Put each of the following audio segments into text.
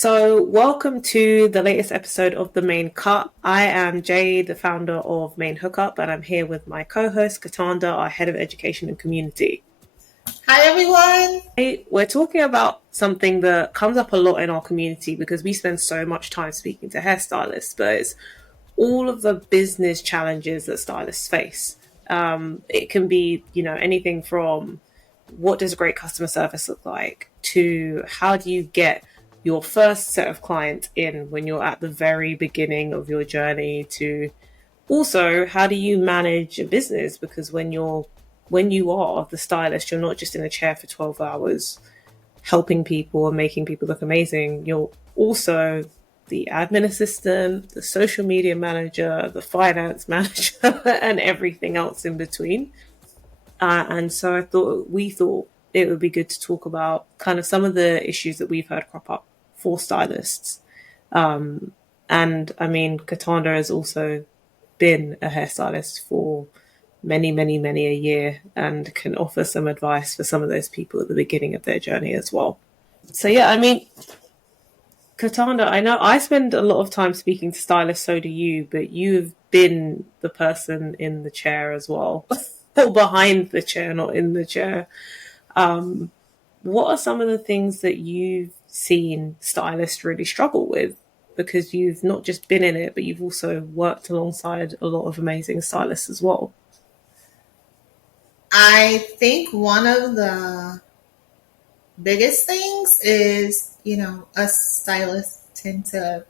So, welcome to the latest episode of The Main Cut. I am Jade, the founder of Main Hookup, and I'm here with my co host, Cataanda, our head of education and community. Hi, everyone. Hey, we're talking about something that comes up a lot in our community because we spend so much time speaking to hairstylists, but it's all of the business challenges that stylists face. It can be, anything from what does great customer service look like to how do you get your first set of clients in when you're at the very beginning of your journey to also how do you manage a business because when you are the stylist, you're not just in a chair for 12 hours helping people and making people look amazing. You're also the admin assistant, the social media manager, the finance manager, and everything else in between. And so we thought it would be good to talk about kind of some of the issues that we've heard crop up for stylists. And I mean, Cataanda has also been a hairstylist for many, many, many a year and can offer some advice for some of those people at the beginning of their journey as well. So yeah, I mean, Cataanda, I know I spend a lot of time speaking to stylists, so do you, but you've been the person in the chair as well, or behind the chair, not in the chair. What are some of the things that you've seen stylists really struggle with? Because you've not just been in it, but you've also worked alongside a lot of amazing stylists as well. I think one of the biggest things is, us stylists tend to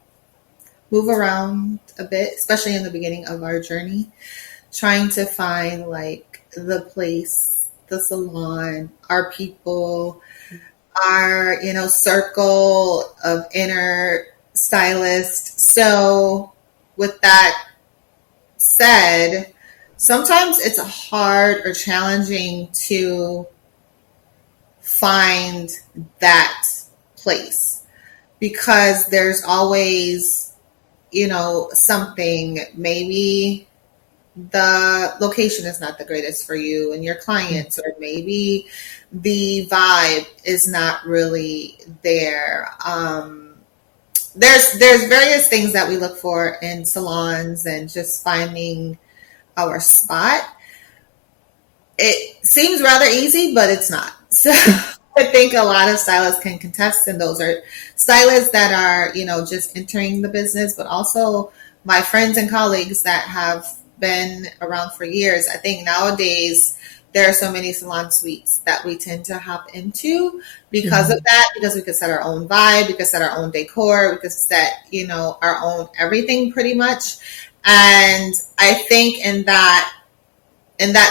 move around a bit, especially in the beginning of our journey, trying to find like the place, the salon, our people, our, circle of inner stylists. So with that said, sometimes it's hard or challenging to find that place because there's always, something. Maybe the location is not the greatest for you and your clients, or maybe the vibe is not really there. There's various things that we look for in salons and just finding our spot. It seems rather easy, but it's not. So I think a lot of stylists can contest, and those are stylists that are, just entering the business, but also my friends and colleagues that have been around for years. I think nowadays there are so many salon suites that we tend to hop into because of that, because we could set our own vibe, we could set our own decor, we could set, our own everything pretty much. And I think in that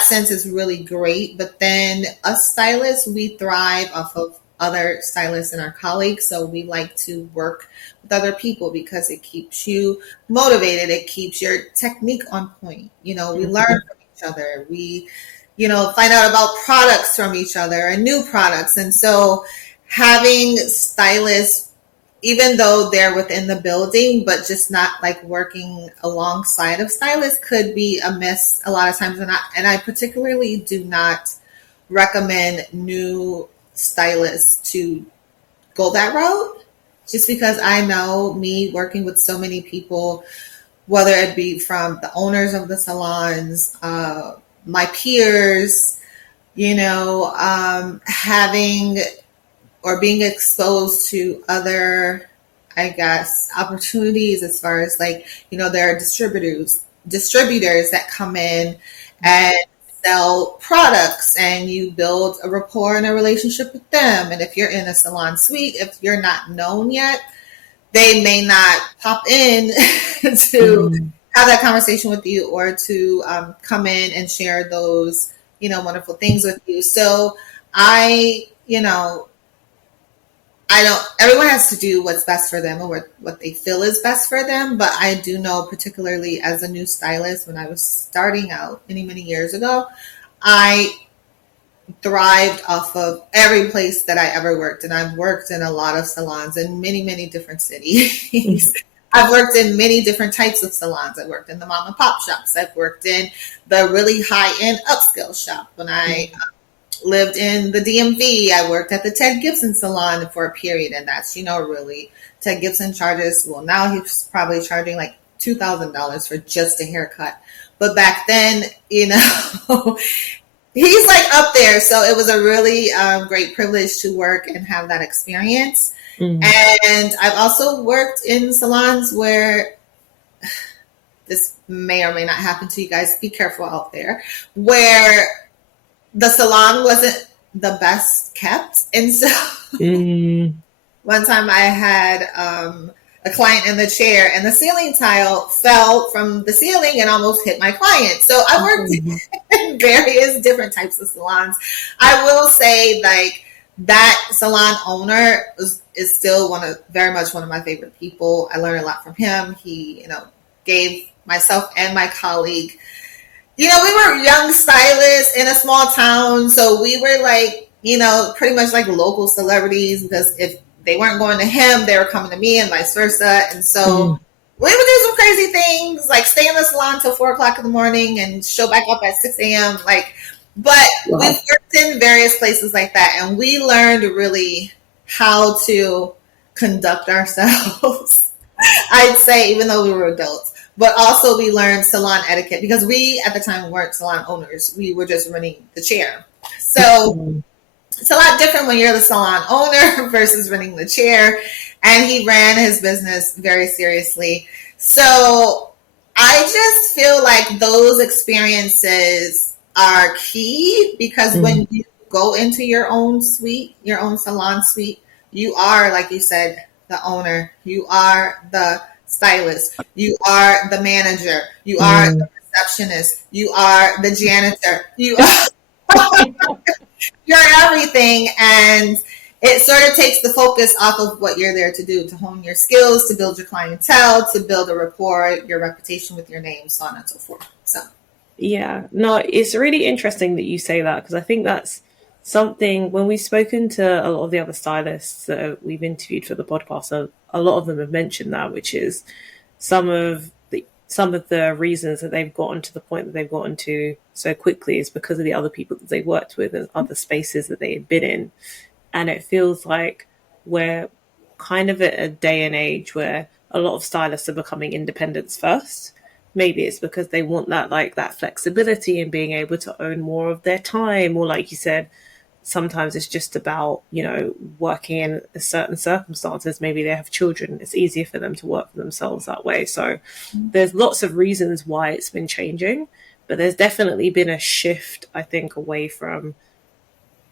sense is really great. But then us stylists, we thrive off of other stylists and our colleagues. So we like to work with other people because it keeps you motivated. It keeps your technique on point. We learn from each other. We, find out about products from each other and new products. And so having stylists, even though they're within the building, but just not like working alongside of stylists could be a miss a lot of times. And I particularly do not recommend new stylists to go that route, just because I know me working with so many people, whether it be from the owners of the salons, my peers, having or being exposed to other, I guess, opportunities as far as like, there are distributors that come in and sell products, and you build a rapport and a relationship with them. And if you're in a salon suite, if you're not known yet, they may not pop in to have that conversation with you, or to come in and share those, wonderful things with you. So I don't, everyone has to do what's best for them, or what they feel is best for them. But I do know, particularly as a new stylist, when I was starting out many, many years ago, I thrived off of every place that I ever worked. And I've worked in a lot of salons in many, many different cities. I've worked in many different types of salons. I worked in the mom and pop shops. I've worked in the really high end upscale shop. When I lived in the DMV. I worked at the Ted Gibson salon for a period, and that's, really Ted Gibson charges. Well, now he's probably charging like $2,000 for just a haircut. But back then, he's like up there. So it was a really great privilege to work and have that experience. Mm. And I've also worked in salons where this may or may not happen to you guys. Be careful out there, where the salon wasn't the best kept. And so one time I had a client in the chair and the ceiling tile fell from the ceiling and almost hit my client. So I worked in various different types of salons. I will say, like, that salon owner is still very much one of my favorite people. I learned a lot from him. He, gave myself and my colleague, we were young stylists in a small town. So we were like, pretty much like local celebrities, because if they weren't going to him, they were coming to me and vice versa. And so we would do some crazy things, like stay in the salon till 4 o'clock in the morning and show back up at 6 a.m. But we've worked in various places like that. And we learned really how to conduct ourselves, I'd say, even though we were adults. But also we learned salon etiquette, because we at the time weren't salon owners. We were just running the chair. So it's a lot different when you're the salon owner versus running the chair. And he ran his business very seriously. So I just feel like those experiences are key, because when you go into your own suite, your own salon suite, you are, like you said, the owner. You are the stylist. You are the manager. You are the receptionist. You are the janitor. You're everything. And it sort of takes the focus off of what you're there to do, to hone your skills, to build your clientele, to build a rapport, your reputation with your name, so on and so forth. So, yeah, no, it's really interesting that you say that, because I think that's something, when we've spoken to a lot of the other stylists that we've interviewed for the podcast, a lot of them have mentioned that, which is some of the reasons that they've gotten to the point that they've gotten to so quickly is because of the other people that they worked with and other spaces that they had been in. And it feels like we're kind of at a day and age where a lot of stylists are becoming independents first. Maybe it's because they want that flexibility and being able to own more of their time, or like you said, sometimes it's just about, working in a certain circumstances. Maybe they have children. It's easier for them to work for themselves that way. So there's lots of reasons why it's been changing, but there's definitely been a shift, I think, away from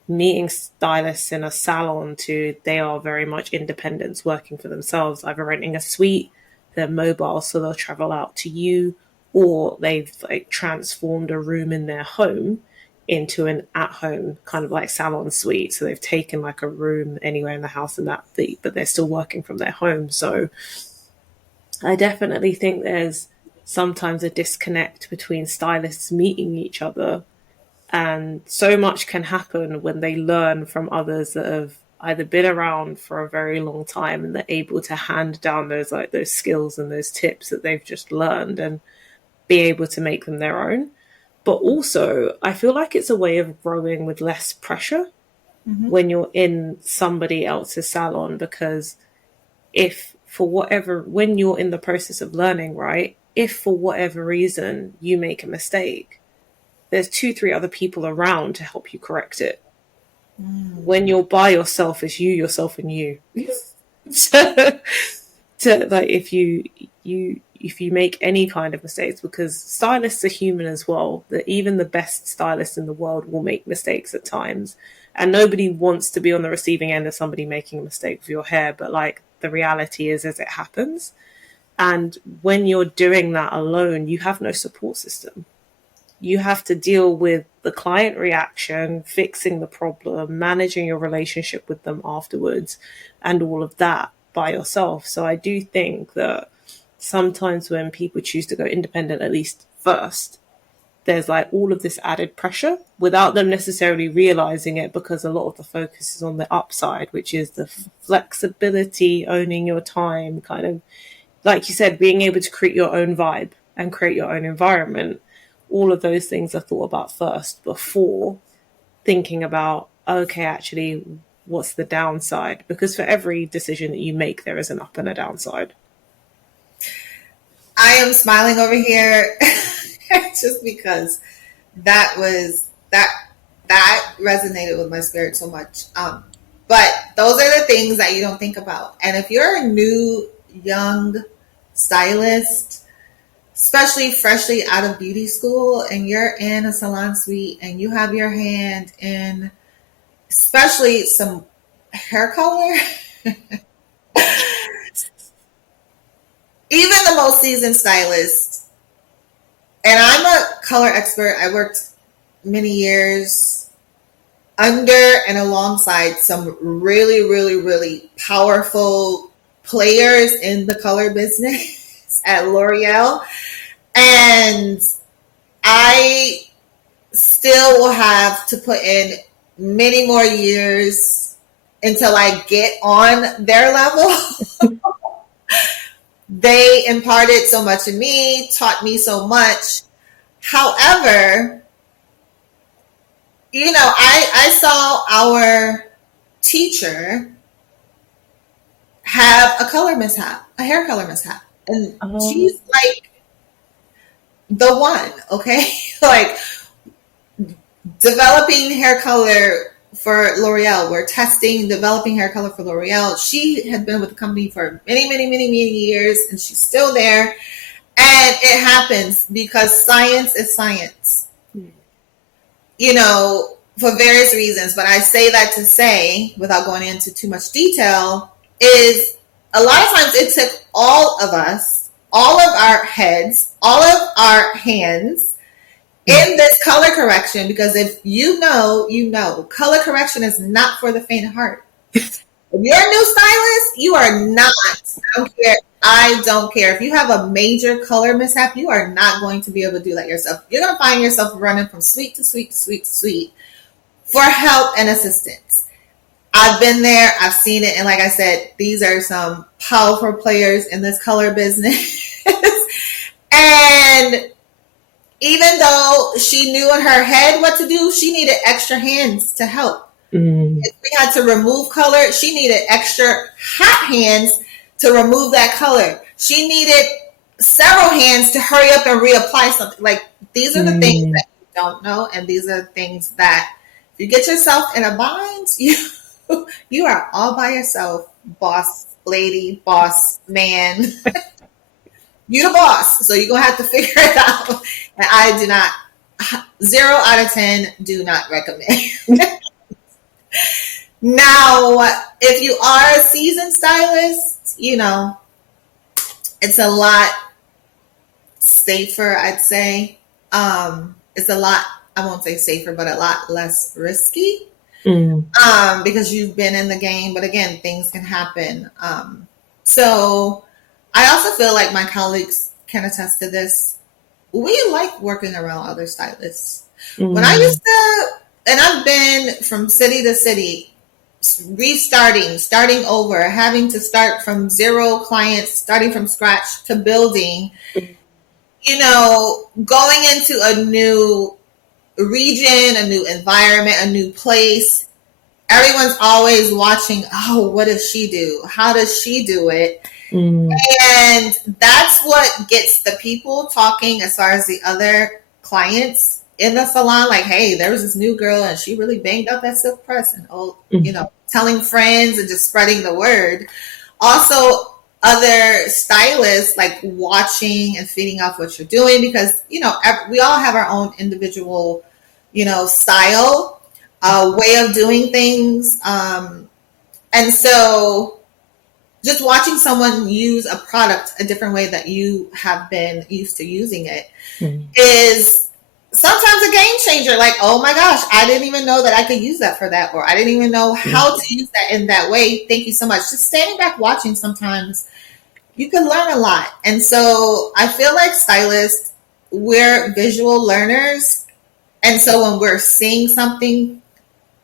meeting stylists in a salon to they are very much independents working for themselves, either renting a suite, they're mobile, so they'll travel out to you, or they've transformed a room in their home into an at-home kind of like salon suite. So they've taken like a room anywhere in the house but they're still working from their home. So I definitely think there's sometimes a disconnect between stylists meeting each other, and so much can happen when they learn from others that have either been around for a very long time and they're able to hand down those skills and those tips that they've just learned and be able to make them their own. But also, I feel like it's a way of growing with less pressure when you're in somebody else's salon, because when you're in the process of learning, right, if for whatever reason you make a mistake, there's 2-3 other people around to help you correct it. When you're by yourself, it's you, yourself, and you. So, if you make any kind of mistakes, because stylists are human as well, that even the best stylist in the world will make mistakes at times, and nobody wants to be on the receiving end of somebody making a mistake with your hair, but the reality is it happens. And when you're doing that alone, you have no support system. You have to deal with the client reaction, fixing the problem, managing your relationship with them afterwards, and all of that by yourself. So I do think that sometimes when people choose to go independent, at least first, there's all of this added pressure without them necessarily realizing it, because a lot of the focus is on the upside, which is the flexibility, owning your time, kind of, like you said, being able to create your own vibe and create your own environment. All of those things are thought about first before thinking about, okay, actually, what's the downside? Because for every decision that you make, there is an up and a downside. I am smiling over here just because that was that resonated with my spirit so much. But those are the things that you don't think about. And if you're a new young stylist, especially freshly out of beauty school, and you're in a salon suite and you have your hand in especially some hair color, even the most seasoned stylist, and I'm a color expert. I worked many years under and alongside some really, really, really powerful players in the color business at L'Oreal. And I still will have to put in many more years until I get on their level. They imparted so much in me, taught me so much. However, I saw our teacher have a color mishap, a hair color mishap. And she's like the one, okay? Like developing hair color for L'Oreal. We're testing, developing hair color for L'Oreal. She had been with the company for many, many, many, many years, and she's still there. And it happens because science is science, for various reasons. But I say that to say, without going into too much detail, is a lot of times it took all of us, all of our heads, all of our hands in this color correction, because if you know, color correction is not for the faint of heart. If you're a new stylist, you are not. I don't care. If you have a major color mishap, you are not going to be able to do that yourself. You're going to find yourself running from suite to suite to suite to suite for help and assistance. I've been there. I've seen it. And like I said, these are some powerful players in this color business. And even though she knew in her head what to do, she needed extra hands to help. If we had to remove color, she needed extra hot hands to remove that color. She needed several hands to hurry up and reapply something. Like, these are the things that you don't know, and these are the things that if you get yourself in a bind, you are all by yourself, boss lady, boss man. You the boss, so you're going to have to figure it out. And I do not, 0 out of 10, do not recommend. Now, if you are a seasoned stylist, it's a lot safer, I'd say. It's a lot, I won't say safer, but a lot less risky because you've been in the game. But again, things can happen. So I also feel like my colleagues can attest to this. We like working around other stylists. When I used to, and I've been from city to city, starting over, having to start from 0 clients, starting from scratch to building, going into a new region, a new environment, a new place. Everyone's always watching, oh, what does she do? How does she do it? And that's what gets the people talking as far as the other clients in the salon. Like, hey, there was this new girl and she really banged out that silk press, and telling friends and just spreading the word. Also, other stylists like watching and feeding off what you're doing, because we all have our own individual style, way of doing things, and so just watching someone use a product a different way that you have been used to using it is sometimes a game changer. Like, oh my gosh, I didn't even know that I could use that for that, or I didn't even know how to use that in that way. Thank you so much. Just standing back watching, sometimes you can learn a lot. And so I feel like stylists, we're visual learners. And so when we're seeing something,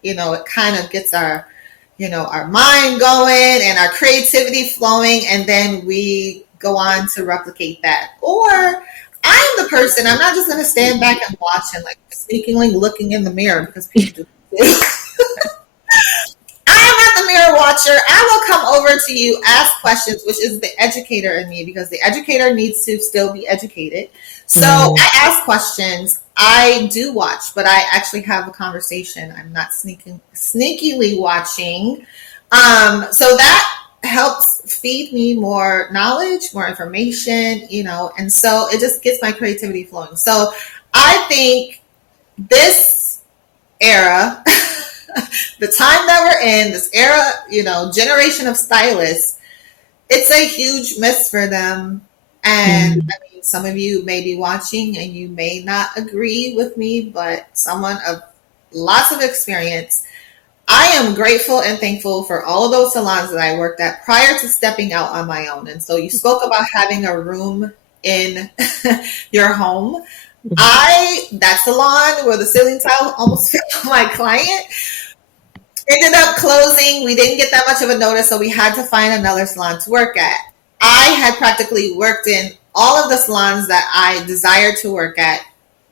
it kind of gets our mind going and our creativity flowing, and then we go on to replicate that. Or I'm the person, I'm not just going to stand back and watch and like sneakingly looking in the mirror, because people do do. I am not the mirror watcher. I will come over to you, ask questions, which is the educator in me, because the educator needs to still be educated. So I ask questions. I do watch, but I actually have a conversation. I'm not sneakily watching. So that helps feed me more knowledge, more information, and so it just gets my creativity flowing. So I think this era, the time that we're in, this era, generation of stylists, it's a huge miss for them. And I mean, some of you may be watching and you may not agree with me, but someone of lots of experience, I am grateful and thankful for all of those salons that I worked at prior to stepping out on my own. And so you spoke about having a room in your home. That salon where the ceiling tile almost fell on my client ended up closing. We didn't get that much of a notice, so we had to find another salon to work at. I had practically worked in all of the salons that I desired to work at,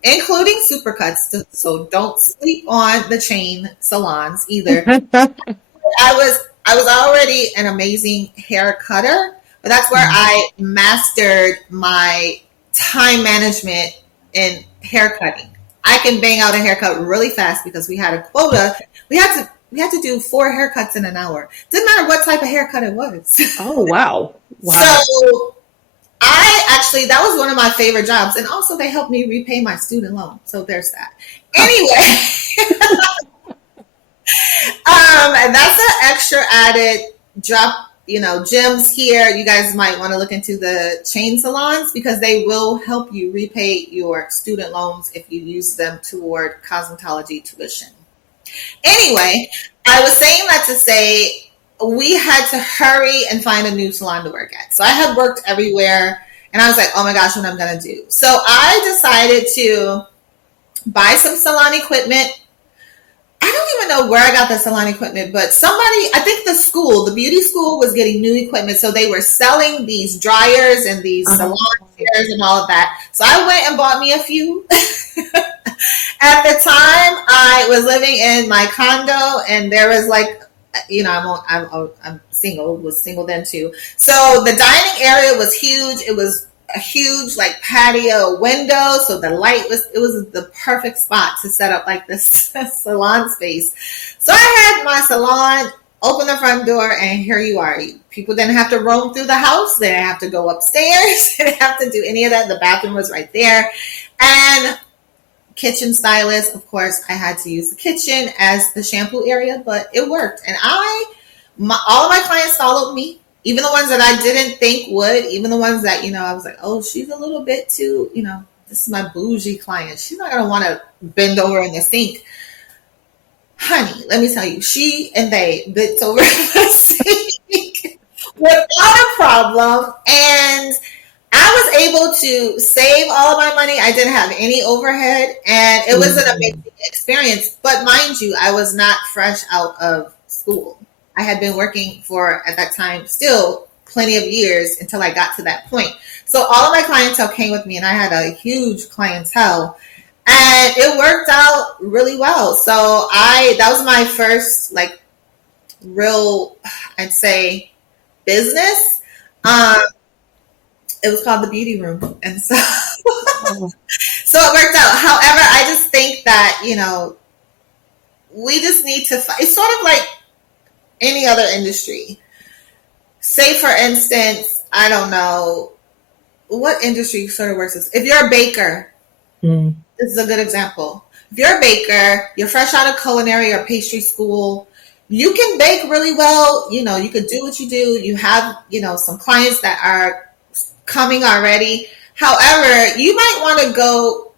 including Supercuts. So don't sleep on the chain salons either. I was already an amazing hair cutter, but that's where I mastered my time management in hair cutting. I can bang out a haircut really fast because we had a quota. We had to do 4 haircuts in an hour. Didn't matter what type of haircut it was. Oh, wow. So that was one of my favorite jobs. And also they helped me repay my student loan. So there's that. Anyway, and that's an extra added drop, gems here. You guys might want to look into the chain salons because they will help you repay your student loans if you use them toward cosmetology tuition. Anyway, I was saying that to say we had to hurry and find a new salon to work at. So I had worked everywhere and I was like, oh my gosh, what I'm going to do. So I decided to buy some salon equipment. I don't even know where I got the salon equipment, but I think the beauty school was getting new equipment. So they were selling these dryers and these salon chairs and all of that. So I went and bought me a few. At the time, I was living in my condo, and there was I'm single, was single then too. So the dining area was huge. It was a huge patio window, so it was the perfect spot to set up this salon space. So I had my salon, open the front door, and here you are. People didn't have to roam through the house. They didn't have to go upstairs. They didn't have to do any of that. The bathroom was right there. And kitchen stylist, of course, I had to use the kitchen as the shampoo area, but it worked. And all of my clients followed me, even the ones that I didn't think would, even the ones that, I was like, oh, she's a little bit too, this is my bougie client. She's not going to want to bend over in the sink. Honey, let me tell you, she and they bent over in the sink without a problem. And I was able to save all of my money. I didn't have any overhead, and it was an amazing experience. But mind you, I was not fresh out of school. I had been working for, at that time, still plenty of years until I got to that point. So all of my clientele came with me, and I had a huge clientele, and it worked out really well. So that was my first real, I'd say, business. It was called the Beauty Room. And so, so it worked out. However, I just think that, we just need to, it's sort of like any other industry. Say, for instance, I don't know, what industry sort of works this? If you're a baker, this is a good example. If you're a baker, you're fresh out of culinary or pastry school, you can bake really well. You could do what you do. You have, some clients that are coming already. However, you might want to go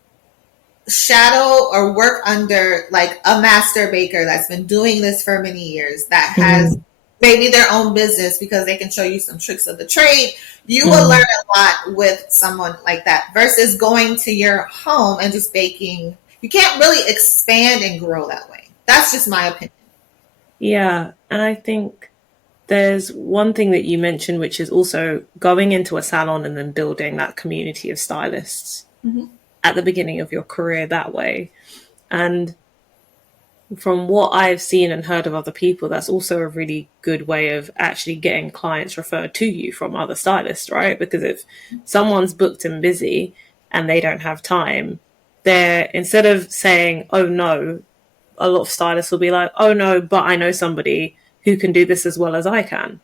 shadow or work under a master baker that's been doing this for many years, that has maybe their own business, because they can show you some tricks of the trade. You will learn a lot with someone like that versus going to your home and just baking. You can't really expand and grow that way. That's just my opinion. Yeah, and I think there's one thing that you mentioned, which is also going into a salon and then building that community of stylists at the beginning of your career that way. And from what I've seen and heard of other people, that's also a really good way of actually getting clients referred to you from other stylists, right? Because if someone's booked and busy and they don't have time, they're, instead of saying, oh no, a lot of stylists will be like, oh no, but I know somebody who can do this as well as I can.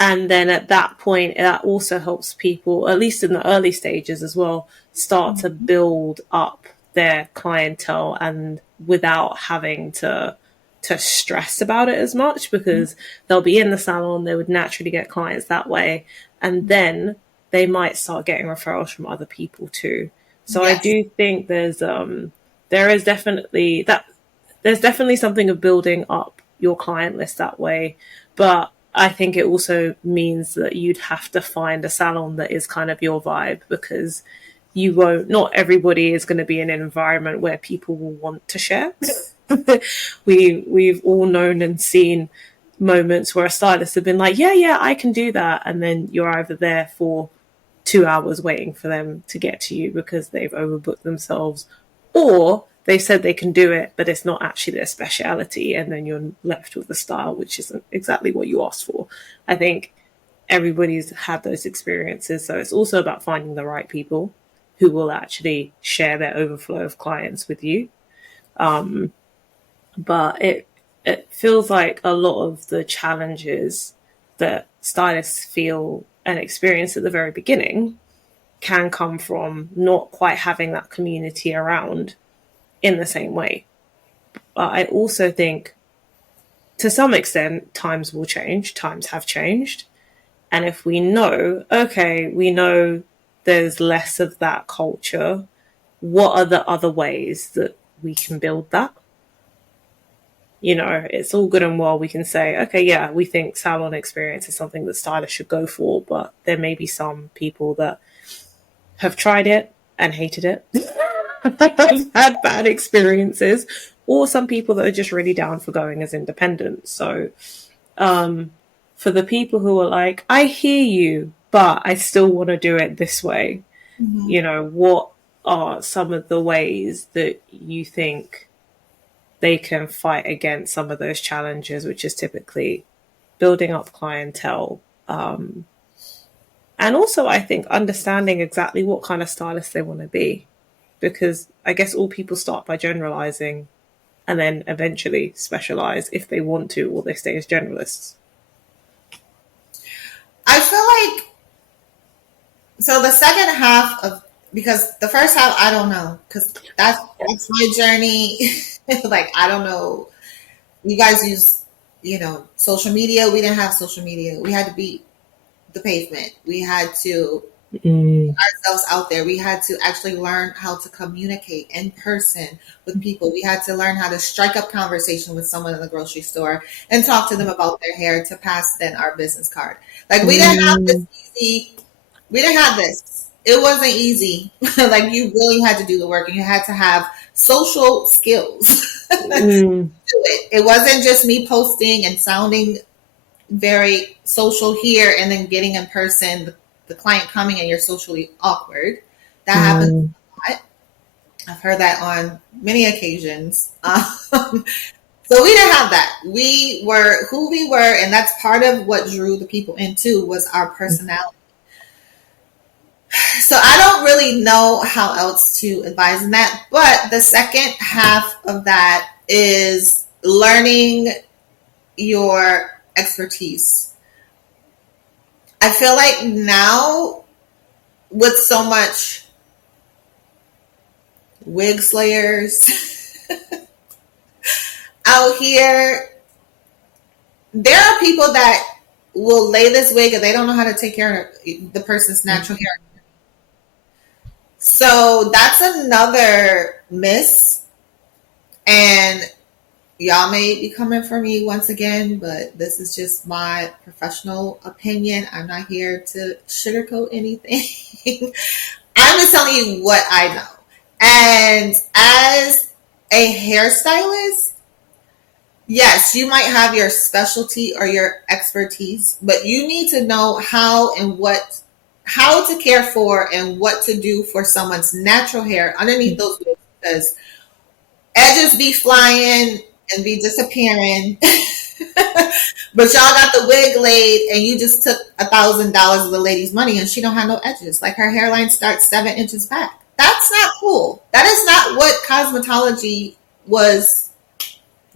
And then at that point, that also helps people, at least in the early stages as well, start to build up their clientele and without having to stress about it as much, because they'll be in the salon, they would naturally get clients that way, and then they might start getting referrals from other people too. So I Yes. do think there is definitely that, there's definitely something of building up your client list that way. But I think it also means that you'd have to find a salon that is kind of your vibe, because you won't, not everybody is going to be in an environment where people will want to share. We've all known and seen moments where a stylist have been like, yeah, I can do that. And then you're either there for 2 hours waiting for them to get to you because they've overbooked themselves, or they said they can do it, but it's not actually their speciality, and then you're left with a style which isn't exactly what you asked for. I think everybody's had those experiences, so it's also about finding the right people who will actually share their overflow of clients with you. But it feels like a lot of the challenges that stylists feel and experience at the very beginning can come from not quite having that community around in the same way. But I also think to some extent times will change, times have changed. And if we know, okay, we know there's less of that culture, what are the other ways that we can build that? You know, it's all good and well. We can say, okay, yeah, we think salon experience is something that stylists should go for, but there may be some people that have tried it and hated it, have had bad experiences, or some people that are just really down for going as independent. So, for the people who are like, I hear you, but I still want to do it this way, Mhm. you know, what are some of the ways that you think they can fight against some of those challenges, which is typically building up clientele. And also, I think understanding exactly what kind of stylist they want to be, because I guess all people start by generalizing and then eventually specialize if they want to, or they stay as generalists. I feel like so the second half of, because the first half I don't know, because that's my journey. Like I don't know. You guys use, social media. We didn't have social media. We had to beat the pavement. We had to Mm, ourselves out there. We had to actually learn how to communicate in person with people. We had to learn how to strike up conversation with someone in the grocery store and talk to them about their hair to pass then our business card. Like we didn't have this mm, easy. We didn't have this. It wasn't easy. Like you really had to do the work and you had to have social skills to mm, it. It wasn't just me posting and sounding very social here and then getting in person, the client coming and you're socially awkward. That happens mm. a lot. I've heard that on many occasions. So we didn't have that. We were who we were, and that's part of what drew the people in too, was our personality. So I don't really know how else to advise in that. But the second half of that is learning your expertise. I feel like now with so much wig slayers out here, there are people that will lay this wig and they don't know how to take care of the person's natural hair. So that's another miss. And y'all may be coming for me once again, but this is just my professional opinion. I'm not here to sugarcoat anything. I'm just telling you what I know. And as a hairstylist, yes, you might have your specialty or your expertise, but you need to know how to care for and what to do for someone's natural hair underneath those wigs, because edges be flying, and be disappearing. But y'all got the wig laid and you just took $1,000 of the lady's money and she don't have no edges. Like her hairline starts 7 inches back. That's not cool. That is not what cosmetology was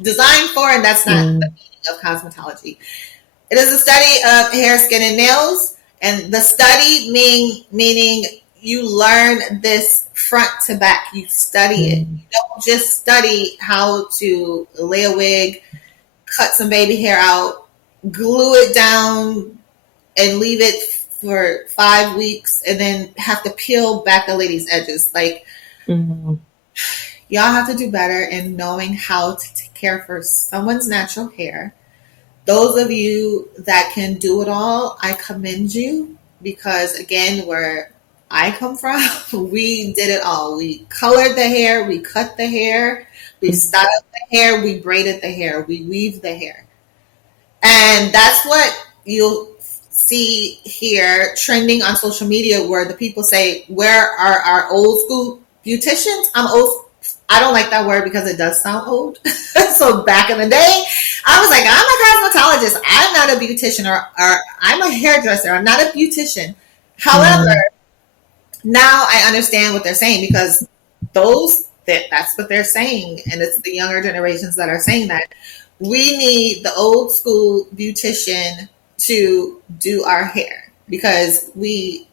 designed for, and that's not the meaning of cosmetology. It is a study of hair, skin, and nails, and the study meaning you learn this front to back. You study it. You don't just study how to lay a wig, cut some baby hair out, glue it down, and leave it for 5 weeks, and then have to peel back the lady's edges. Like, y'all have to do better in knowing how to take care for someone's natural hair. Those of you that can do it all, I commend you, because again, where I come from, we did it all. We colored the hair, we cut the hair, we styled the hair, we braided the hair, we weaved the hair. And that's what you'll see here trending on social media, where the people say, where are our old school beauticians? I'm old. I don't like that word because it does sound old. So back in the day, I was like, I'm a cosmetologist. I'm not a beautician, or I'm a hairdresser. I'm not a beautician. However, now I understand what they're saying, because that's what they're saying. And it's the younger generations that are saying that. We need the old school beautician to do our hair, because we're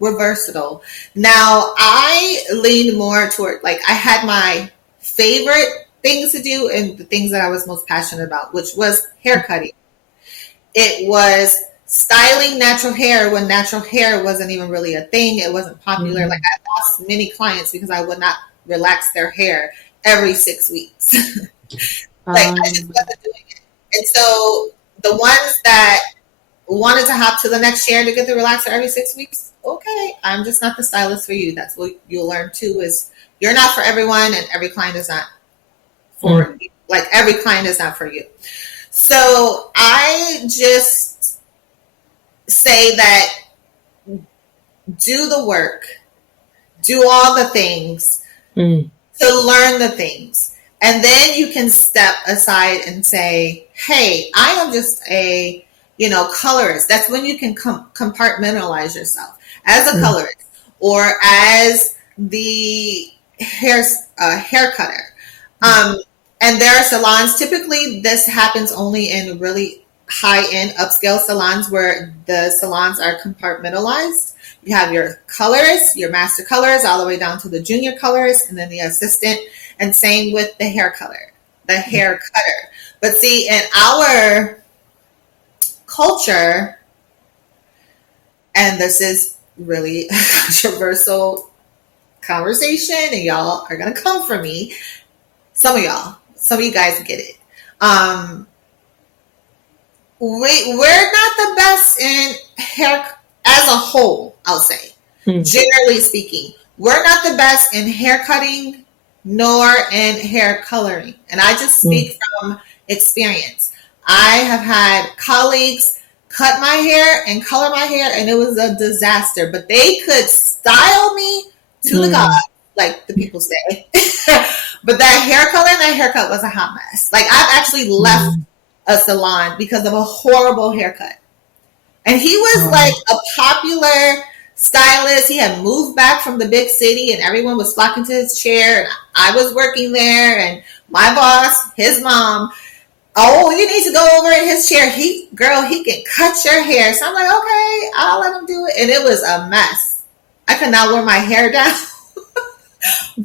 versatile. Now, I leaned more toward, like, I had my favorite things to do and the things that I was most passionate about, which was hair cutting. It was styling natural hair when natural hair wasn't even really a thing. It wasn't popular. Like, I lost many clients because I would not relax their hair every 6 weeks. Like, I just wasn't doing it. And so the ones that wanted to hop to the next chair to get the relaxer every 6 weeks, okay, I'm just not the stylist for you. That's what you'll learn too, is you're not for everyone, and every client is not for you. Like, every client is not for you. So I just say that do the work, do all the things to learn the things. And then you can step aside and say, hey, I am just a, colorist. That's when you can compartmentalize yourself as a colorist, or as the hair cutter. And there are salons. Typically, this happens only in really high-end upscale salons, where the salons are compartmentalized. You have your colorist, your master colorist, all the way down to the junior colorist, and then the assistant. And same with the hair cutter. But see, in our culture, and this is really a controversial conversation, and y'all are gonna come for me. Some of you guys get it. We're not the best in hair as a whole, I'll say. Generally speaking, we're not the best in hair cutting nor in hair coloring. And I just speak from experience. I have had colleagues cut my hair and color my hair, and it was a disaster. But they could style me to the god, like the people say. But that hair color and that haircut was a hot mess. Like, I've actually left a salon because of a horrible haircut. And he was like a popular stylist. He had moved back from the big city, and everyone was flocking to his chair. And I was working there, and my boss, his mom, oh, you need to go over in his chair. He can cut your hair. So I'm like, okay, I'll let him do it. And it was a mess. I could not wear my hair down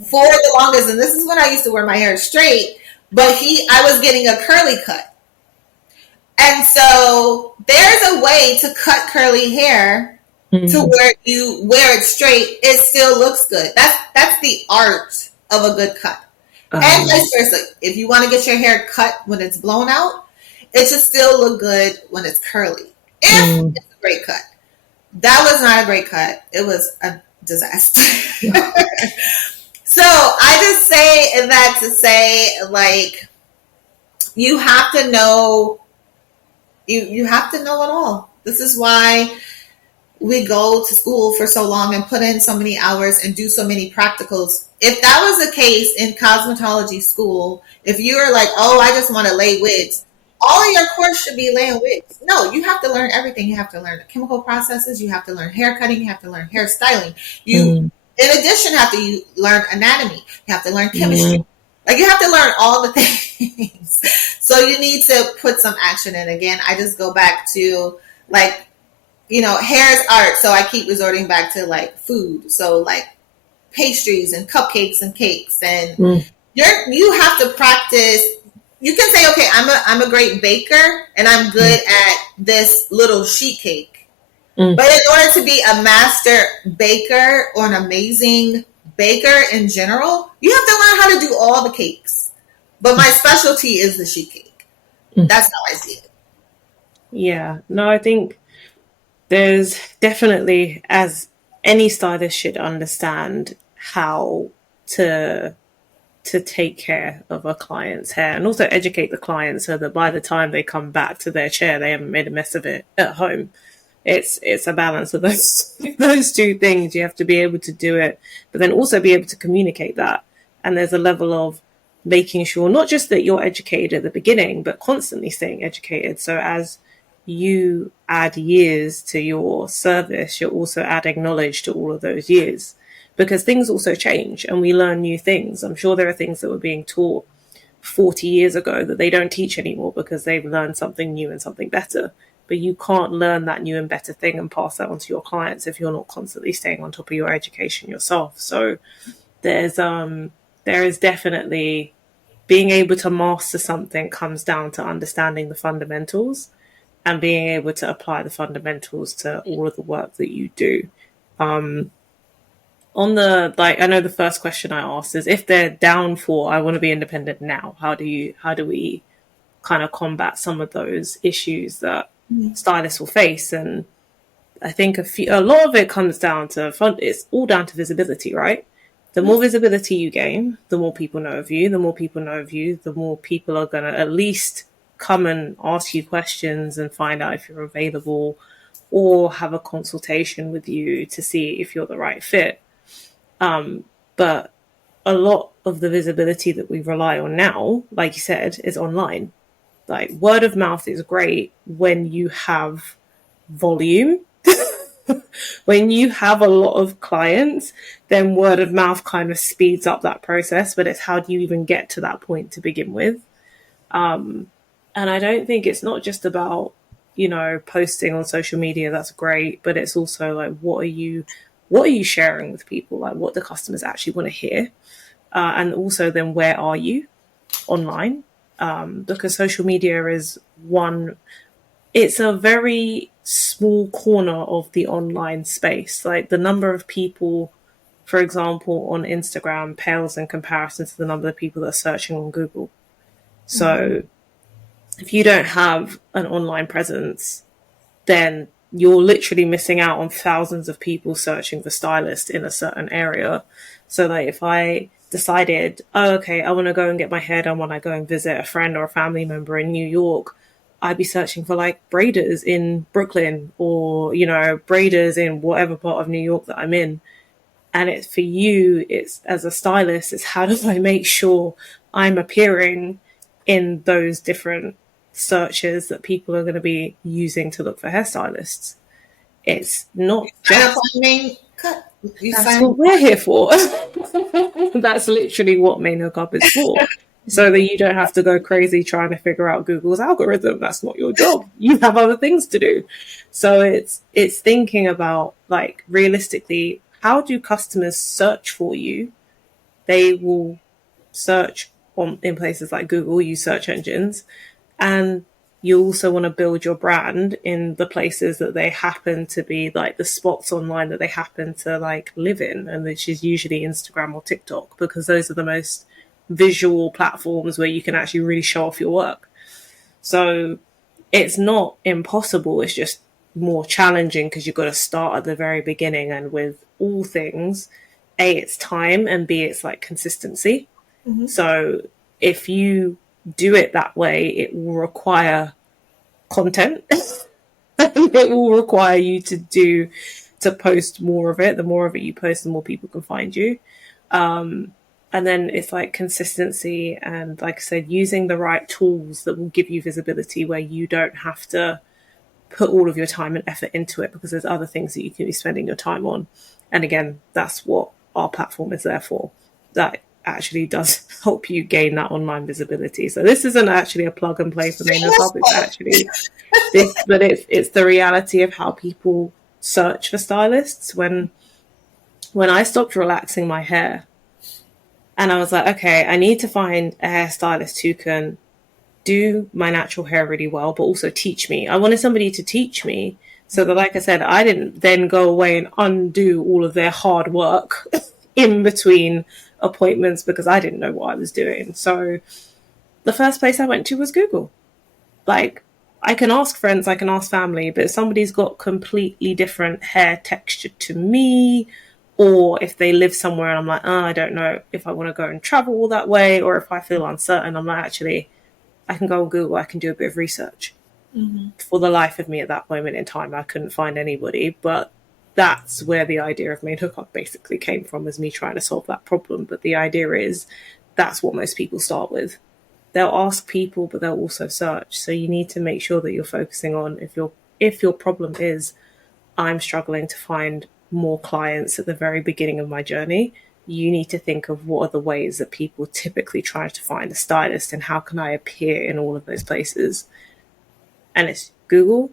for the longest. And this is when I used to wear my hair straight, but I was getting a curly cut. And so there's a way to cut curly hair to where you wear it straight, it still looks good. That's the art of a good cut. And vice versa. If you want to get your hair cut when it's blown out, it should still look good when it's curly. If it's a great cut. That was not a great cut. It was a disaster. So I just say that to say, like, you have to know, you have to know it all. This is why we go to school for so long and put in so many hours and do so many practicals. If that was the case in cosmetology school, if you're like, oh, I just want to lay wigs, all of your course should be laying wigs. No, you have to learn everything. You have to learn the chemical processes. You have to learn hair cutting. You have to learn hair styling. You, in addition, have to learn anatomy. You have to learn chemistry. Like, you have to learn all the things. So you need to put some action in. Again, I just go back to, like, hair is art. So I keep resorting back to, like, food. So, like, pastries and cupcakes and cakes. And you have to practice. You can say, okay, I'm a great baker and I'm good at this little sheet cake. But in order to be a master baker or an amazing baker in general, you have to learn how to do all the cakes. But my specialty is the sheet cake. That's how I see it. Yeah. No, I think there's definitely, as any stylist should understand, how to take care of a client's hair and also educate the client so that by the time they come back to their chair, they haven't made a mess of it at home. It's a balance of those two things. You have to be able to do it, but then also be able to communicate that. And there's a level of making sure not just that you're educated at the beginning, but constantly staying educated. So as you add years to your service, you're also adding knowledge to all of those years, because things also change and we learn new things. I'm sure there are things that were being taught 40 years ago that they don't teach anymore because they've learned something new and something better. But you can't learn that new and better thing and pass that on to your clients if you're not constantly staying on top of your education yourself. So there is definitely, being able to master something comes down to understanding the fundamentals and being able to apply the fundamentals to all of the work that you do. On the, like, I know the first question I asked is if they're down for, I want to be independent now, how do we kind of combat some of those issues that stylists will face? And I think a lot of it comes down to it's all down to visibility, right? The more visibility you gain, the more people know of you. The more people know of you, the more people are going to at least come and ask you questions and find out if you're available or have a consultation with you to see if you're the right fit. But a lot of the visibility that we rely on now, like you said, is online. Like, word of mouth is great when you have volume. When you have a lot of clients, then word of mouth kind of speeds up that process. But it's how do you even get to that point to begin with? And I don't think it's not just about, posting on social media. That's great. But it's also like, what are you sharing with people? Like, what the customers actually want to hear? And also then, where are you online? Because social media is it's a very small corner of the online space. Like, the number of people, for example, on Instagram pales in comparison to the number of people that are searching on Google. So if you don't have an online presence, then you're literally missing out on thousands of people searching for stylists in a certain area. So like, if I decided, oh, okay, I want to go and get my hair done when I go and visit a friend or a family member in New York, I'd be searching for like braiders in Brooklyn or, braiders in whatever part of New York that I'm in. And it's for you, it's as a stylist, it's how do I make sure I'm appearing in those different searches that people are going to be using to look for hairstylists. It's not just that's what we're here for. That's literally what Main Hookup is for. So that you don't have to go crazy trying to figure out Google's algorithm. That's not your job. You have other things to do. So it's thinking about, like, realistically, how do customers search for you? They will search in places like Google, use search engines, and you also want to build your brand in the places that they happen to be, like the spots online that they happen to like live in, and which is usually Instagram or TikTok, because those are the most visual platforms where you can actually really show off your work. So it's not impossible, it's just more challenging because you've got to start at the very beginning. And with all things, A, it's time, and B, it's like consistency. So if you do it that way, it will require content And it will require you to post more of it. The more of it you post, the more people can find you. And then it's like consistency and, like I said, using the right tools that will give you visibility where you don't have to put all of your time and effort into it because there's other things that you can be spending your time on. And again, that's what our platform is there for. That actually does help you gain that online visibility. So this isn't actually a plug and play for Main Hub. It's actually this, but it's the reality of how people search for stylists. When I stopped relaxing my hair, and I was like, okay, I need to find a hairstylist who can do my natural hair really well, but also teach me. I wanted somebody to teach me so that, like I said, I didn't then go away and undo all of their hard work in between appointments because I didn't know what I was doing. So the first place I went to was Google. Like, I can ask friends, I can ask family, but if somebody's got completely different hair texture to me, or if they live somewhere and I'm like, oh, I don't know if I want to go and travel all that way, or if I feel uncertain, I'm like, actually, I can go on Google, I can do a bit of research. Mm-hmm. For the life of me at that moment in time, I couldn't find anybody, but that's where the idea of Main Hookup basically came from, as me trying to solve that problem. But the idea is that's what most people start with. They'll ask people, but they'll also search. So you need to make sure that you're focusing on, if your problem is, I'm struggling to find more clients at the very beginning of my journey, you need to think of what are the ways that people typically try to find a stylist and how can I appear in all of those places. And it's Google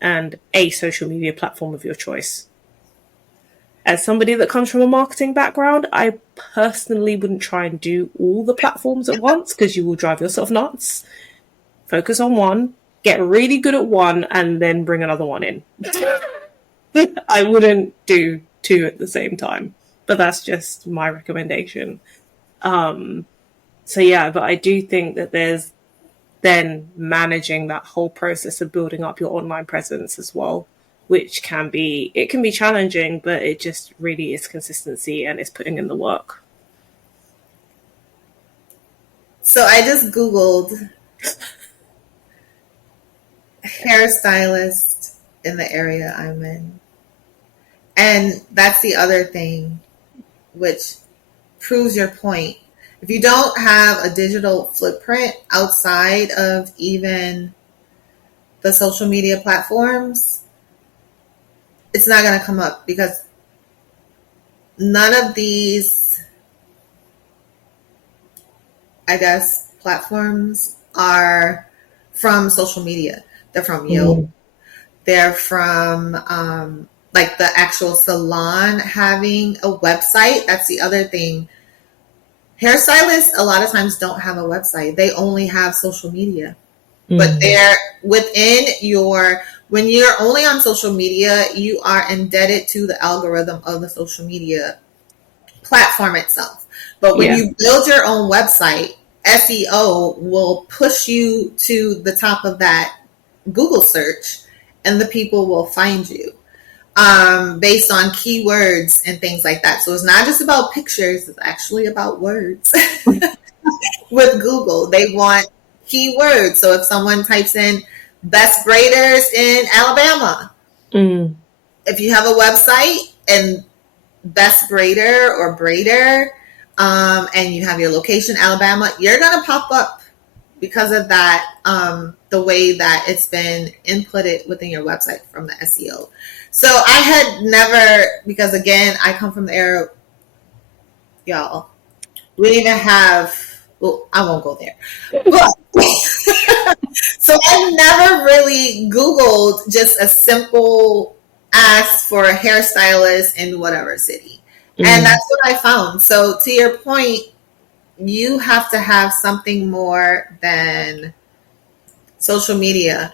and a social media platform of your choice. As somebody that comes from a marketing background, I personally wouldn't try and do all the platforms at once because you will drive yourself nuts. Focus on one, get really good at one, and then bring another one in. I wouldn't do two at the same time, but that's just my recommendation. So yeah, but I do think that there's then managing that whole process of building up your online presence as well, which can be challenging, but it just really is consistency and it's putting in the work. So I just Googled hairstylist in the area I'm in. And that's the other thing, which proves your point. If you don't have a digital footprint outside of even the social media platforms, it's not going to come up because none of these, I guess, platforms are from social media. They're from Yelp. They're from like the actual salon having a website. That's the other thing. Hairstylists a lot of times don't have a website. They only have social media. But they're within when you're only on social media, you are indebted to the algorithm of the social media platform itself. But when you build your own website, SEO will push you to the top of that Google search and the people will find you based on keywords and things like that. So it's not just about pictures, it's actually about words. With Google, they want keywords. So if someone types in best braiders in Alabama, if you have a website and best braider or braider, and you have your location, Alabama, you're going to pop up because of that, the way that it's been inputted within your website from the SEO. So I had never, because again, I come from the era, y'all, we didn't even have, well, I won't go there. But, so I never really Googled just a simple ask for a hairstylist in whatever city. And that's what I found. So to your point, you have to have something more than social media.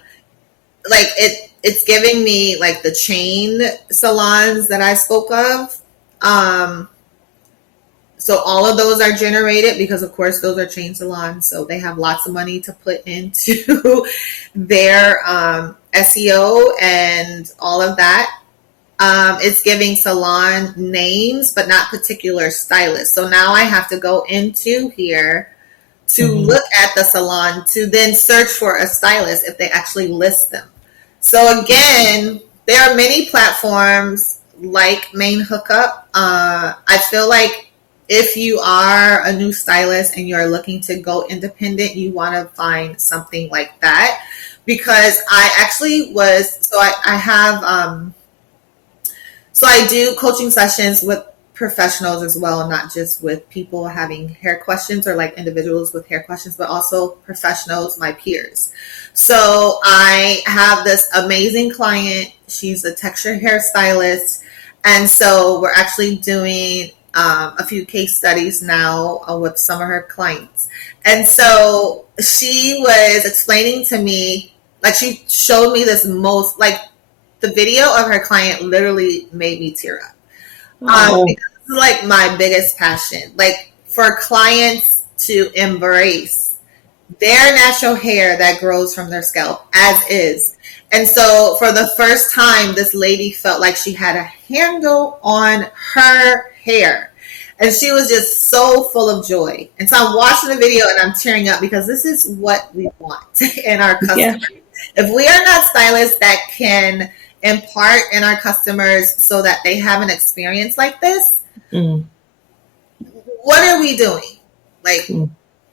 Like it's giving me like the chain salons that I spoke of. So all of those are generated because, of course, those are chain salons. So they have lots of money to put into their SEO and all of that. It's giving salon names, but not particular stylists. So now I have to go into here to look at the salon to then search for a stylist if they actually list them. So again, there are many platforms like Main Hookup. I feel like if you are a new stylist and you're looking to go independent, you want to find something like that. Because I actually was, I have, so I do coaching sessions with professionals as well, not just with people having hair questions or like individuals with hair questions, but also professionals, my peers. So I have this amazing client. She's a textured hairstylist. And so we're actually doing a few case studies now with some of her clients. And so she was explaining to me, like she showed me this most, like the video of her client literally made me tear up. Because this is like my biggest passion, like for clients to embrace their natural hair that grows from their scalp as is. And so for the first time, this lady felt like she had a handle on her hair. And she was just so full of joy. And so I'm watching the video and I'm tearing up because this is what we want in our customers. Yeah. If we are not stylists that can impart in our customers so that they have an experience like this, what are we doing? Like,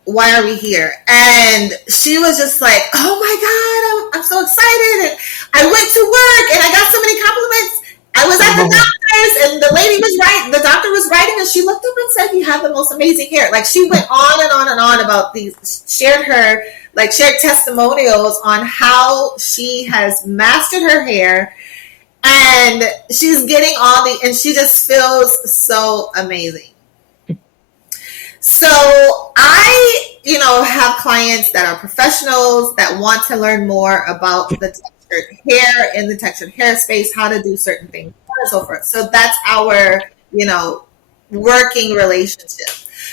why are we here? And she was just like, oh my God, I'm so excited. And I went to work and I got so many compliments. I was at the doctor's and the lady was right. The doctor was writing and she looked up and said, you have the most amazing hair. Like she went on and on and on about these, shared testimonials on how she has mastered her hair and she's getting and she just feels so amazing. So I, have clients that are professionals that want to learn more about the textured hair in the textured hair space, how to do certain things, and so forth. So that's our, working relationship.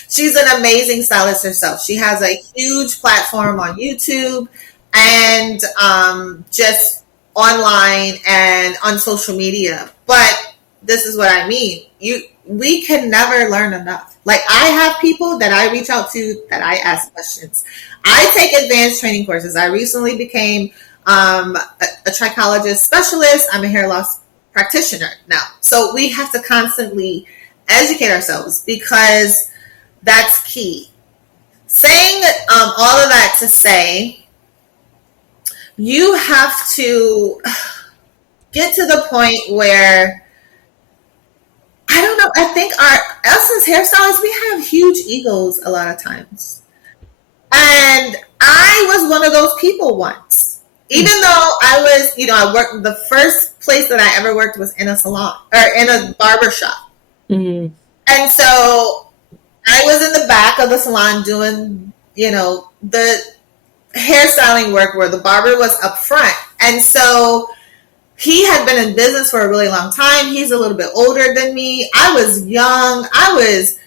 She's an amazing stylist herself. She has a huge platform on YouTube and just online and on social media. But this is what I mean. We can never learn enough. Like I have people that I reach out to that I ask questions. I take advanced training courses. I recently became a trichologist specialist. I'm a hair loss practitioner now. So we have to constantly educate ourselves because that's key. Saying all of that to say, you have to get to the point where, I don't know, I think us as hairstylists, we have huge egos a lot of times. And I was one of those people once. Even though I was, I worked, the first place that I ever worked was in a salon or in a barber shop. Mm-hmm. And so I was in the back of the salon doing, the hairstyling work where the barber was up front. And so he had been in business for a really long time. He's a little bit older than me. I was young. I was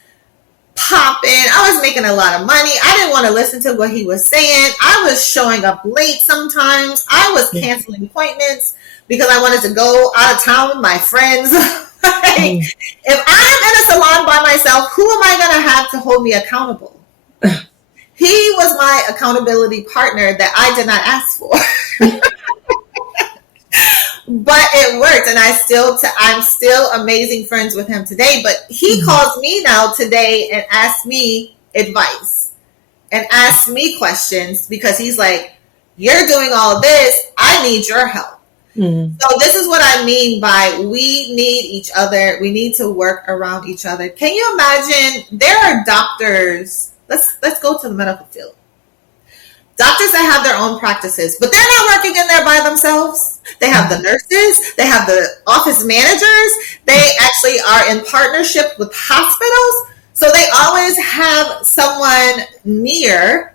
popping. I was making a lot of money. I didn't want to listen to what he was saying. I was showing up late sometimes. I was canceling appointments because I wanted to go out of town with my friends. If I'm in a salon by myself, who am I going to have to hold me accountable? He was my accountability partner that I did not ask for. But it worked, and I'm still amazing friends with him today. But he calls me now today and asks me advice and asks me questions because he's like, you're doing all this. I need your help. So this is what I mean by we need each other. We need to work around each other. Can you imagine? There are doctors. Let's go to the medical field. Doctors that have their own practices, but they're not working in there by themselves. They have the nurses. They have the office managers. They actually are in partnership with hospitals. So they always have someone near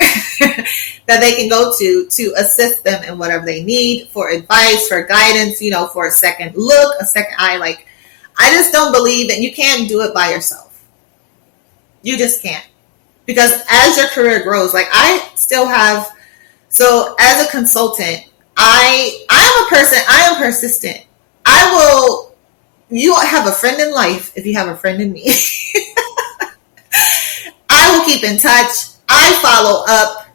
that they can go to assist them in whatever they need for advice, for guidance, for a second look, a second eye. Like, I just don't believe that you can't do it by yourself. You just can't. Because as your career grows, like I still have, so as a consultant, I am a person, I am persistent. You have a friend in life if you have a friend in me. I will keep in touch. I follow up.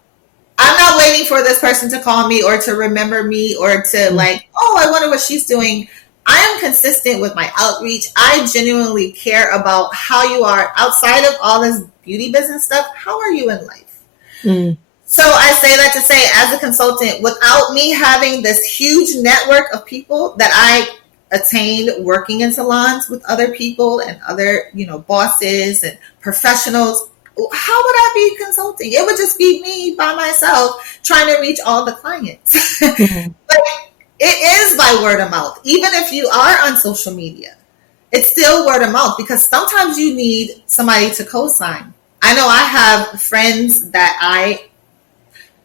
I'm not waiting for this person to call me or to remember me or to like, oh, I wonder what she's doing. I am consistent with my outreach. I genuinely care about how you are outside of all this beauty business stuff. How are you in life? Mm. So I say that to say, as a consultant, without me having this huge network of people that I attained working in salons with other people and other, bosses and professionals, how would I be consulting? It would just be me by myself trying to reach all the clients. Mm. But it is by word of mouth. Even if you are on social media, it's still word of mouth because sometimes you need somebody to co-sign. I know I have friends that I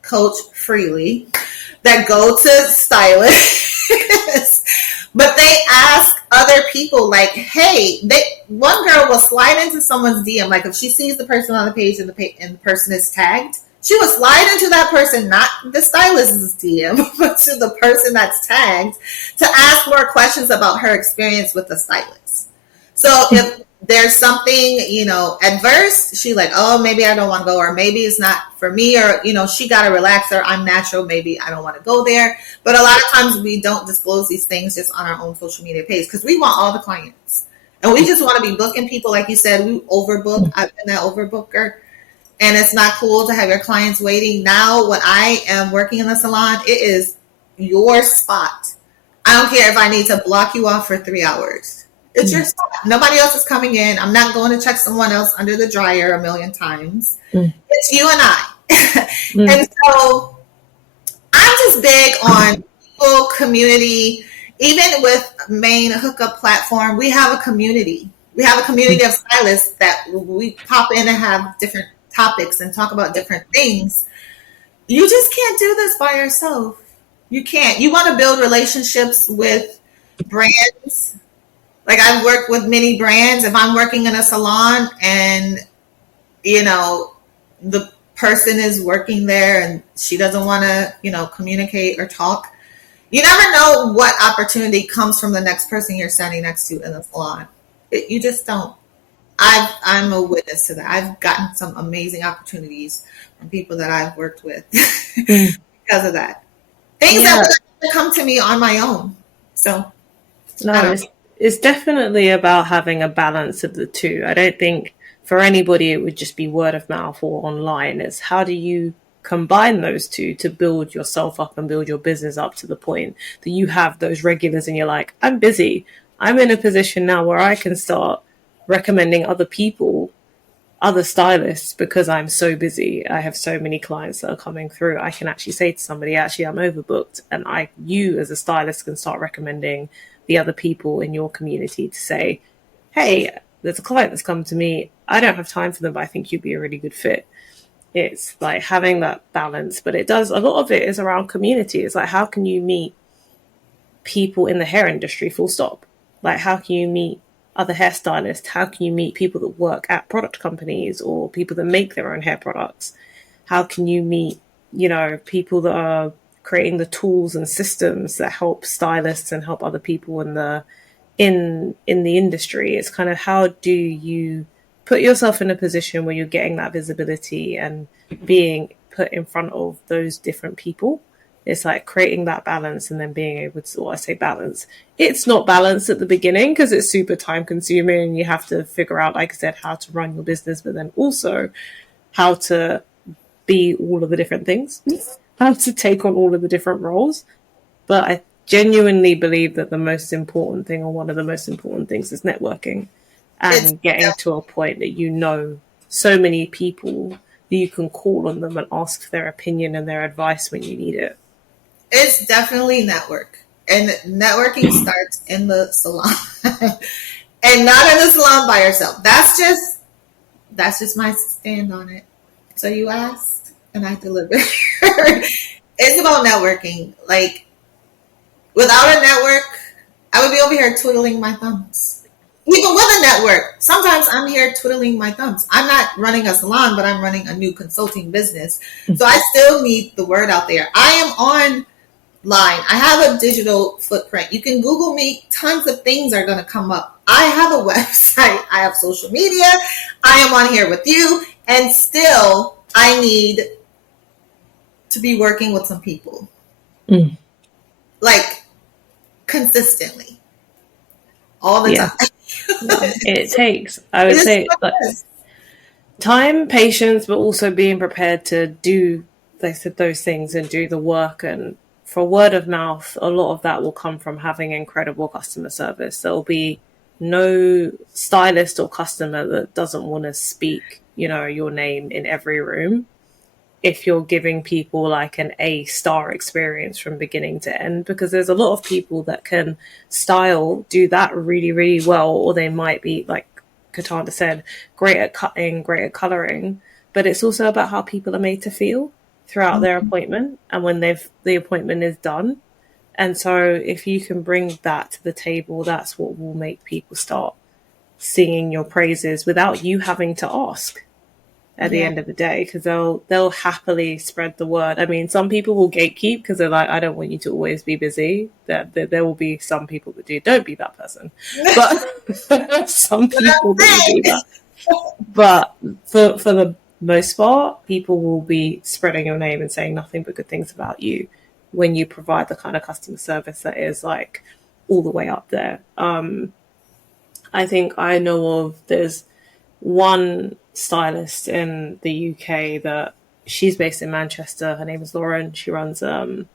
coach freely that go to stylists, but they ask other people like, hey, one girl will slide into someone's DM, like if she sees the person on the page and the person is tagged, she will slide into that person, not the stylist's DM, but to the person that's tagged to ask more questions about her experience with the stylist. So if there's something, adverse, she like, oh, maybe I don't want to go, or maybe it's not for me, or, she got to relax, or I'm natural, maybe I don't want to go there. But a lot of times we don't disclose these things just on our own social media page because we want all the clients. And we just want to be booking people. Like you said, we overbook. I've been that overbooker. And it's not cool to have your clients waiting. Now, when I am working in the salon, it is your spot. I don't care if I need to block you off for 3 hours. It's your spot. Nobody else is coming in. I'm not going to check someone else under the dryer a million times. It's you and I. And so I'm just big on people, community. Even with main hookup platform, we have a community. We have a community of stylists that we pop in and have different topics and talk about different things. You just can't do this by yourself. You can't. You want to build relationships with brands. Like I've worked with many brands. If I'm working in a salon and, the person is working there and she doesn't want to, communicate or talk, you never know what opportunity comes from the next person you're standing next to in the salon. You just don't. I'm a witness to that. I've gotten some amazing opportunities from people that I've worked with because of that. Things that would come to me on my own. So, no, it's definitely about having a balance of the two. I don't think for anybody it would just be word of mouth or online. It's how do you combine those two to build yourself up and build your business up to the point that you have those regulars and you're like, I'm busy. I'm in a position now where I can start recommending other people, other stylists, because I'm so busy. I have so many clients that are coming through. I can actually say to somebody, actually, I'm overbooked. And you as a stylist can start recommending the other people in your community to say, hey, there's a client that's come to me. I don't have time for them, but I think you'd be a really good fit. It's like having that balance, but a lot of it is around community. It's like, how can you meet people in the hair industry full stop? Like, how can you meet other hairstylists? How can you meet people that work at product companies or people that make their own hair products? How can you meet, people that are creating the tools and systems that help stylists and help other people in the industry? It's kind of how do you put yourself in a position where you're getting that visibility and being put in front of those different people. It's like creating that balance and then being able to, I say balance. It's not balanced at the beginning because it's super time consuming and you have to figure out, like I said, how to run your business, but then also how to be all of the different things, how to take on all of the different roles. But I genuinely believe that the most important thing, or one of the most important things, is networking and getting to a point that so many people that you can call on them and ask for their opinion and their advice when you need it. It's definitely network. And networking starts in the salon. And not in the salon by yourself. That's just my stand on it. So you asked and I delivered. It's about networking. Like, without a network, I would be over here twiddling my thumbs. Even with a network, sometimes I'm here twiddling my thumbs. I'm not running a salon, but I'm running a new consulting business. So I still need the word out there. I am online. I have a digital footprint. You can Google me. Tons of things are going to come up. I have a website. I have social media. I am on here with you. And still, I need to be working with some people, Mm. like consistently, all the Yeah. time. No, it takes, I It would is say, what like, it is. time, patience, but also being prepared to do, they said, those things and do the work. And for word of mouth, a lot of that will come from having incredible customer service. There'll be no stylist or customer that doesn't want to speak, your name in every room if you're giving people like an A-star experience from beginning to end, because there's a lot of people that can do that really, really well, or they might be, like Cataanda said, great at cutting, great at coloring, but it's also about how people are made to feel throughout their appointment and when the appointment is done. And so if you can bring that to the table, that's what will make people start singing your praises without you having to ask at the Yeah. end of the day, because they'll happily spread the word. I mean, some people will gatekeep because they're like, I don't want you to always be busy. That there will be some people that do. Don't be that person, but some people that will do that. But for the most part, people will be spreading your name and saying nothing but good things about you when you provide the kind of customer service that is like all the way up there. I think I know of there's one stylist in the UK that she's based in Manchester. Her name is Lauren. She runs a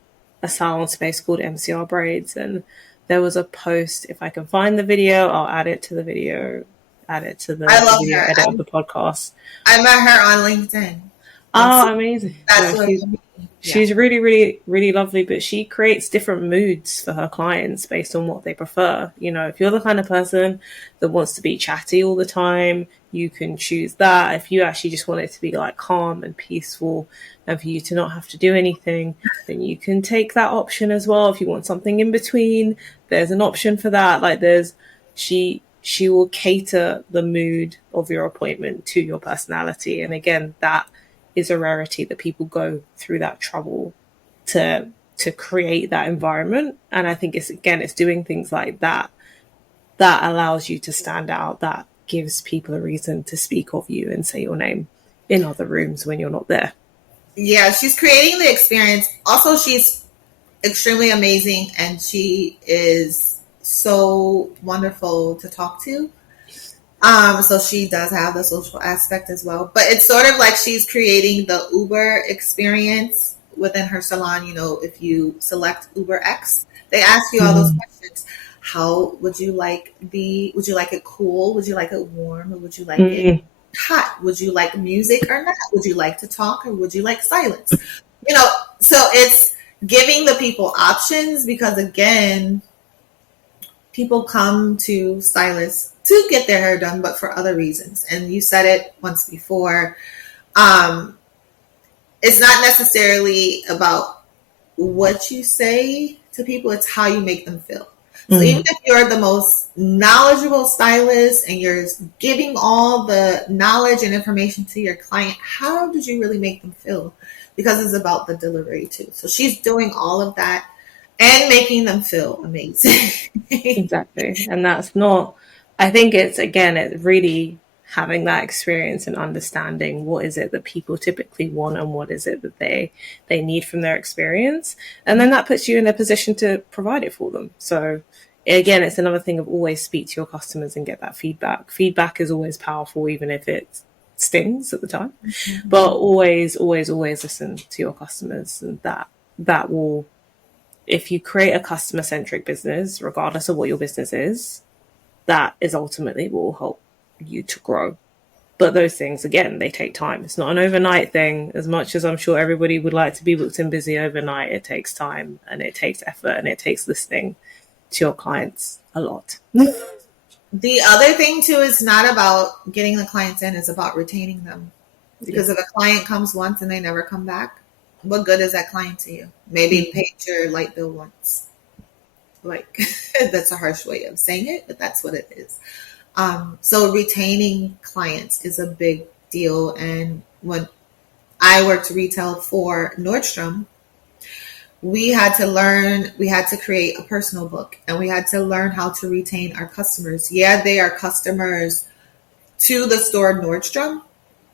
salon space called MCR Braids. And there was a post. If I can find the video, I'll add it to the video, add it to I the love video her. edit of the podcast. I met her on LinkedIn. And so Oh, amazing. that's No, what I mean. Yeah. she's really, really, really lovely, but she creates different moods for her clients based on what they prefer. If you're the kind of person that wants to be chatty all the time, you can choose that. If you actually just want it to be like calm and peaceful and for you to not have to do anything, then you can take that option as well. If you want something in between, there's an option for that. Like she will cater the mood of your appointment to your personality. And again, that is a rarity that people go through that trouble to create that environment. And I think it's doing things like that that allows you to stand out, that gives people a reason to speak of you and say your name in other rooms when you're not there. Yeah, she's creating the experience. Also, she's extremely amazing and she is so wonderful to talk to. So she does have the social aspect as well. But it's sort of like she's creating the Uber experience within her salon. If you select Uber X, they ask you all those questions. How would you like would you like it cool? Would you like it warm? Or would you like it Mm, hot? Would you like music or not? Would you like to talk or would you like silence? So it's giving the people options because again, people come to stylists to get their hair done, but for other reasons. And you said it once before. Um, it's not necessarily about what you say to people, it's how you make them feel. So even mm. if you're the most knowledgeable stylist and you're giving all the knowledge and information to your client, how did you really make them feel? Because it's about the delivery too. So she's doing all of that and making them feel amazing. Exactly. And that's not, I think it's really having that experience and understanding what is it that people typically want and what is it that they need from their experience. And then that puts you in a position to provide it for them. So again, it's another thing of always speak to your customers and get that feedback. Feedback is always powerful, even if it stings at the time. But always, always, always listen to your customers, and that will, if you create a customer centric business, regardless of what your business is, that is ultimately what will help you to grow. But those things, again, they take time. It's not an overnight thing. As much as I'm sure everybody would like to be booked and busy overnight, it takes time and it takes effort and it takes listening to your clients a lot. The other thing too is not about getting the clients in, it's about retaining them. Yeah. Because if a client comes once and they never come back, what good is that client to you? Maybe paid your light bill once. Like that's a harsh way of saying it, but that's what it is. So retaining clients is a big deal. And when I worked retail for Nordstrom, we had to create a personal book and we had to learn how to retain our customers. Yeah, they are customers to the store Nordstrom,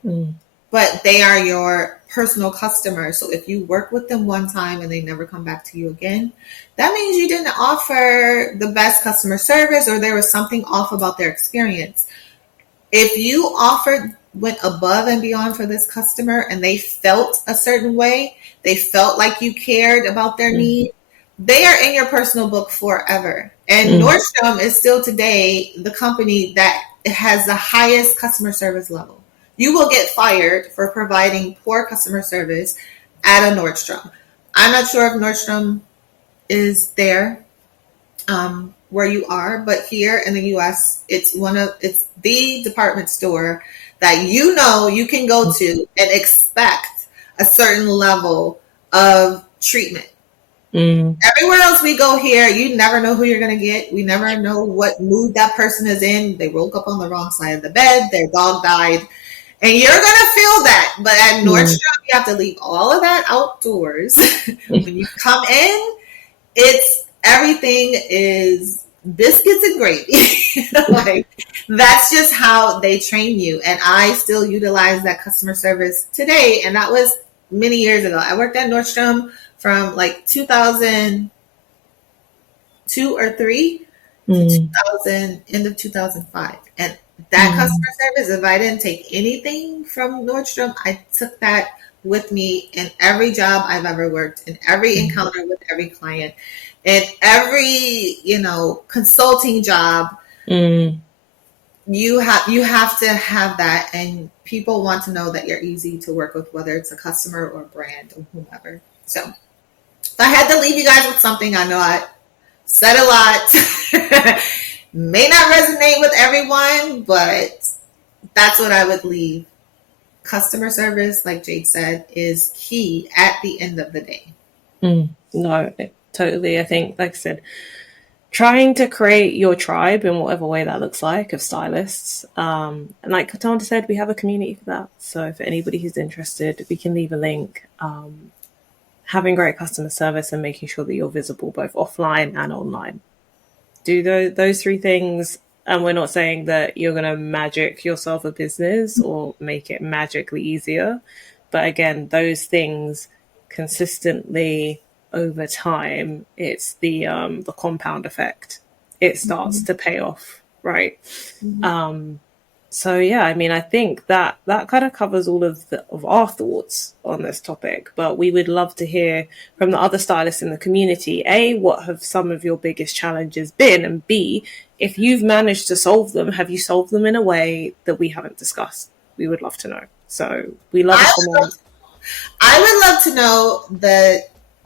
Mm. but they are your personal customer. So if you work with them one time and they never come back to you again, that means you didn't offer the best customer service or there was something off about their experience. If you offered, went above and beyond for this customer and they felt a certain way, they felt like you cared about their need, they are in your personal book forever. And Nordstrom is still today the company that has the highest customer service level. You will get fired for providing poor customer service at a Nordstrom. I'm not sure if Nordstrom is there where you are, but here in the US, it's the department store that you can go to and expect a certain level of treatment. Everywhere else we go here, you never know who you're going to get. We never know what mood that person is in. They woke up on the wrong side of the bed. Their dog died. And you're going to feel that. But at Nordstrom, you have to leave all of that outdoors. When you come in, everything is biscuits and gravy. Like, that's just how they train you. And I still utilize that customer service today. And that was many years ago. I worked at Nordstrom from like 2002 or 3 to 2000, end of 2005. And that customer service, if I didn't take anything from Nordstrom, I took that with me in every job I've ever worked, in every encounter with every client, in every, consulting job. You have to have that, and people want to know that you're easy to work with, whether it's a customer or a brand or whomever. So if I had to leave you guys with something, I know I said a lot. May not resonate with everyone, but that's what I would leave. Customer service, like Jade said, is key at the end of the day. No, totally. I think, like I said, trying to create your tribe in whatever way that looks like of stylists. And like Cataanda said, we have a community for that. So for anybody who's interested, we can leave a link. Having great customer service and making sure that you're visible both offline and online. Do those three things. And we're not saying that you're going to magic yourself a business or make it magically easier. But again, those things consistently over time, it's the compound effect. It starts to pay off, right? So yeah, I mean, I think that kind of covers all of our thoughts on this topic. But we would love to hear from the other stylists in the community. A, what have some of your biggest challenges been? And B, if you've managed to solve them, have you solved them in a way that we haven't discussed? We would love to know. So we love a comment. I would love to know the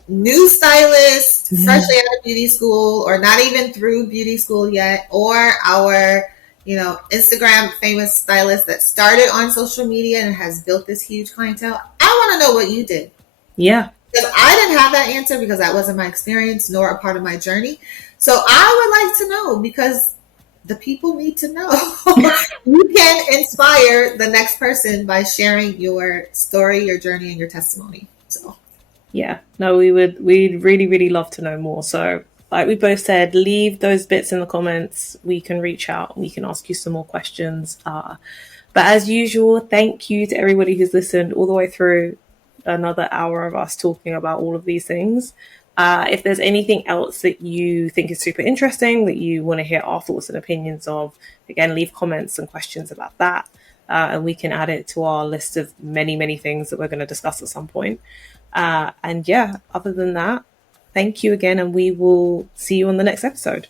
new stylist, freshly out of beauty school, or not even through beauty school yet, or our Instagram famous stylist that started on social media and has built this huge clientele. I want to know what you did. Yeah. Because I didn't have that answer because that wasn't my experience nor a part of my journey. So I would like to know, because the people need to know. You can inspire the next person by sharing your story, your journey, and your testimony. So yeah, no, we'd really, really love to know more. So like we both said, leave those bits in the comments. We can reach out. We can ask you some more questions. But as usual, thank you to everybody who's listened all the way through another hour of us talking about all of these things. If there's anything else that you think is super interesting, that you want to hear our thoughts and opinions of, again, leave comments and questions about that. And we can add it to our list of many, many things that we're going to discuss at some point. And yeah, other than that, thank you again, and we will see you on the next episode.